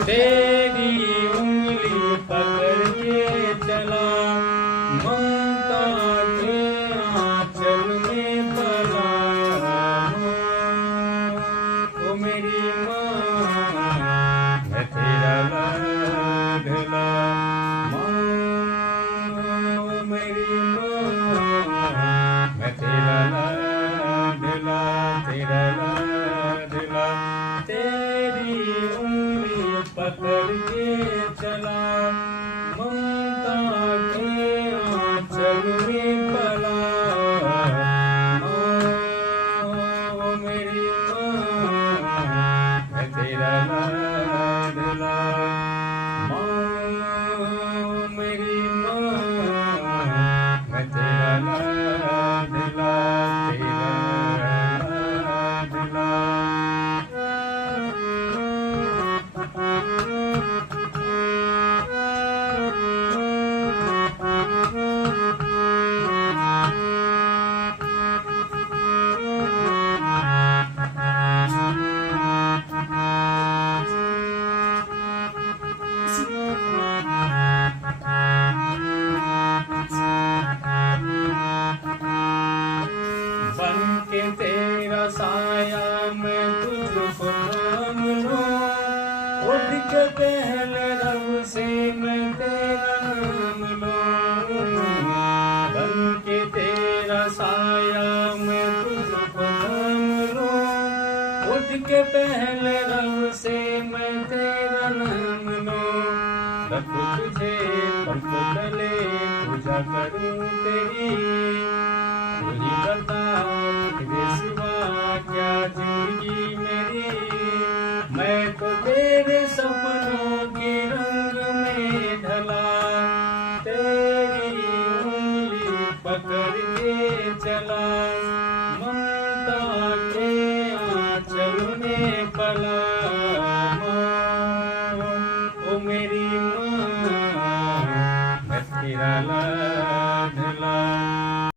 तेरी उंगली पकड़ के चला, ममता के आंचल में पला। ओ मेरी माँ, मैं तेरा लाडला। माँ, ओ मेरी माँ, मैं तेरा लाडला, तेरा लाडला। तेरी उंगली पकड़ के चला, ममता के आंचल में पला। ओ मेरी माँ, मैं तेरा लाडला। माँ, मेरी माँ, मैं तेरा लाडला, तेरा लाडला। बन के तेरा साया मैं तुझको थाम लूं, उठ के पहले रब से मैं तेरा नाम लूं। बन के तेरा साया मैं तुझको थाम लूं, उठ के पहले रब से मैं तेरा नाम लूं। रखूं तुझे पंखों तले, पूजा करूं तेरी। तू ही बता तेरे सिवा क्या जिंदगी मेरी। मैं तो तेरे सपनों के रंग में ढला, तेरी उंगली पकड़ के चला, ममता के आंचल में पला। माँ, ओ मेरी माँ, मैं तेरा